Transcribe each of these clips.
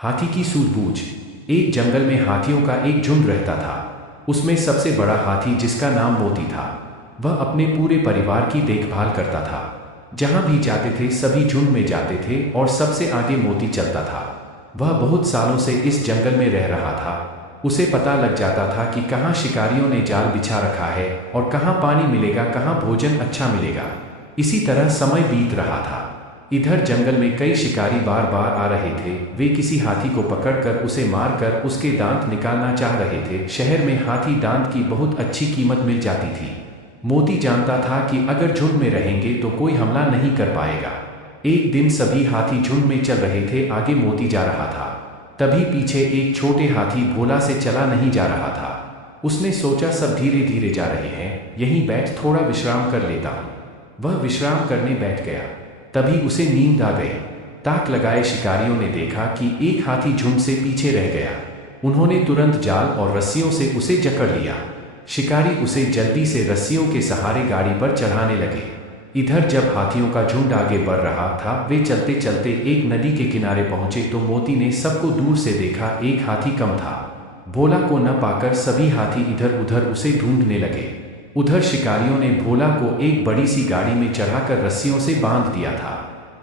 हाथी की सूझबूझ। एक जंगल में हाथियों का एक झुंड रहता था। उसमें सबसे बड़ा हाथी, जिसका नाम मोती था, वह अपने पूरे परिवार की देखभाल करता था। जहां भी जाते थे सभी झुंड में जाते थे और सबसे आगे मोती चलता था। वह बहुत सालों से इस जंगल में रह रहा था। उसे पता लग जाता था कि कहाँ शिकारियों ने जाल बिछा रखा है और कहाँ पानी मिलेगा, कहाँ भोजन अच्छा मिलेगा। इसी तरह समय बीत रहा था। इधर जंगल में कई शिकारी बार बार आ रहे थे। वे किसी हाथी को पकड़कर उसे मारकर उसके दांत निकालना चाह रहे थे। शहर में हाथी दांत की बहुत अच्छी कीमत मिल जाती थी। मोती जानता था कि अगर झुंड में रहेंगे तो कोई हमला नहीं कर पाएगा। एक दिन सभी हाथी झुंड में चल रहे थे। आगे मोती जा रहा था। तभी पीछे एक छोटे हाथी भोला से चला नहीं जा रहा था। उसने सोचा सब धीरे धीरे जा रहे हैं, यहीं बैठ थोड़ा विश्राम कर लेता हूँ। वह विश्राम करने बैठ गया। तभी उसे नींद आ गई। ताक लगाए शिकारियों ने देखा कि एक हाथी झुंड से पीछे रह गया। उन्होंने तुरंत जाल और रस्सियों से उसे जकड़ लिया। शिकारी उसे जल्दी से रस्सियों के सहारे गाड़ी पर चढ़ाने लगे। इधर जब हाथियों का झुंड आगे बढ़ रहा था, वे चलते चलते एक नदी के किनारे पहुंचे तो मोती ने सबको दूर से देखा। एक हाथी कम था। भोला को न पाकर सभी हाथी इधर उधर उसे ढूंढने लगे। उधर शिकारियों ने भोला को एक बड़ी सी गाड़ी में चढ़ाकर रस्सियों से बांध दिया था।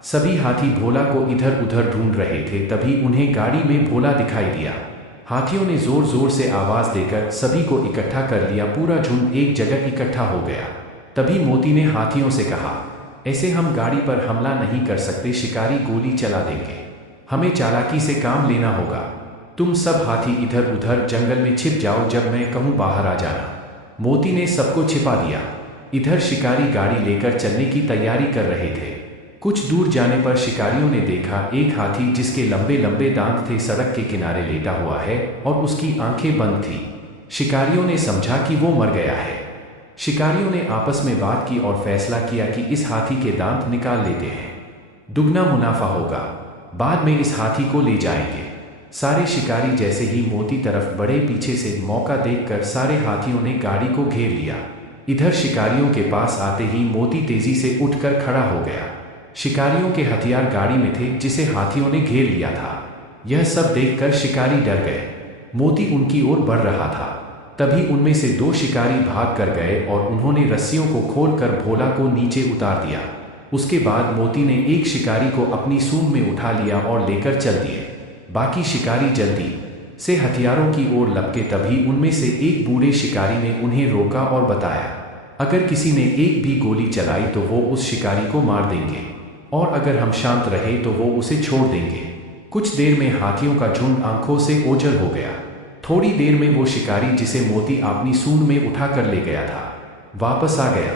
सभी हाथी भोला को इधर उधर ढूंढ रहे थे। तभी उन्हें गाड़ी में भोला दिखाई दिया। हाथियों ने जोर जोर से आवाज देकर सभी को इकट्ठा कर लिया। पूरा झुंड एक जगह इकट्ठा हो गया। तभी मोती ने हाथियों से कहा, ऐसे हम गाड़ी पर हमला नहीं कर सकते, शिकारी गोली चला देंगे। हमें चालाकी से काम लेना होगा। तुम सब हाथी इधर उधर जंगल में छिप जाओ, जब मैं कहूँ बाहर आ जाना। मोती ने सबको छिपा दिया। इधर शिकारी गाड़ी लेकर चलने की तैयारी कर रहे थे। कुछ दूर जाने पर शिकारियों ने देखा एक हाथी, जिसके लंबे लंबे दांत थे, सड़क के किनारे लेटा हुआ है और उसकी आंखें बंद थी। शिकारियों ने समझा कि वो मर गया है। शिकारियों ने आपस में बात की और फैसला किया कि इस हाथी के दांत निकाल लेते हैं, दुगना मुनाफा होगा। बाद में इस हाथी को ले जाएंगे। सारे शिकारी जैसे ही मोती तरफ बढ़े, पीछे से मौका देखकर सारे हाथियों ने गाड़ी को घेर लिया। इधर शिकारियों के पास आते ही मोती तेजी से उठकर खड़ा हो गया। शिकारियों के हथियार गाड़ी में थे, जिसे हाथियों ने घेर लिया था। यह सब देखकर शिकारी डर गए। मोती उनकी ओर बढ़ रहा था। तभी उनमें से दो शिकारी भाग कर गए और उन्होंने रस्सियों को खोलकर भोला को नीचे उतार दिया। उसके बाद मोती ने एक शिकारी को अपनी सूंड में उठा लिया और लेकर चल दिए। बाकी शिकारी जल्दी से हथियारों की ओर लपके। तभी उनमें से एक बूढ़े शिकारी ने उन्हें रोका और बताया, अगर किसी ने एक भी गोली चलाई तो वो उस शिकारी को मार देंगे, और अगर हम शांत रहे तो वो उसे छोड़ देंगे। कुछ देर में हाथियों का झुंड आंखों से ओझल हो गया। थोड़ी देर में वो शिकारी, जिसे मोती अपनी सूंड में उठा कर ले गया था, वापस आ गया।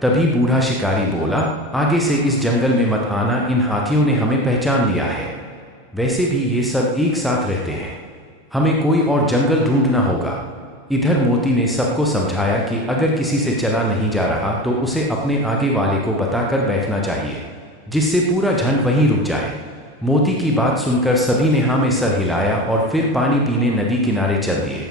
तभी बूढ़ा शिकारी बोला, आगे से इस जंगल में मत आना, इन हाथियों ने हमें पहचान लिया है। वैसे भी ये सब एक साथ रहते हैं, हमें कोई और जंगल ढूंढना होगा। इधर मोती ने सबको समझाया कि अगर किसी से चला नहीं जा रहा तो उसे अपने आगे वाले को बताकर बैठना चाहिए, जिससे पूरा झंड वहीं रुक जाए। मोती की बात सुनकर सभी ने हाँ में सर हिलाया और फिर पानी पीने नदी किनारे चल दिए।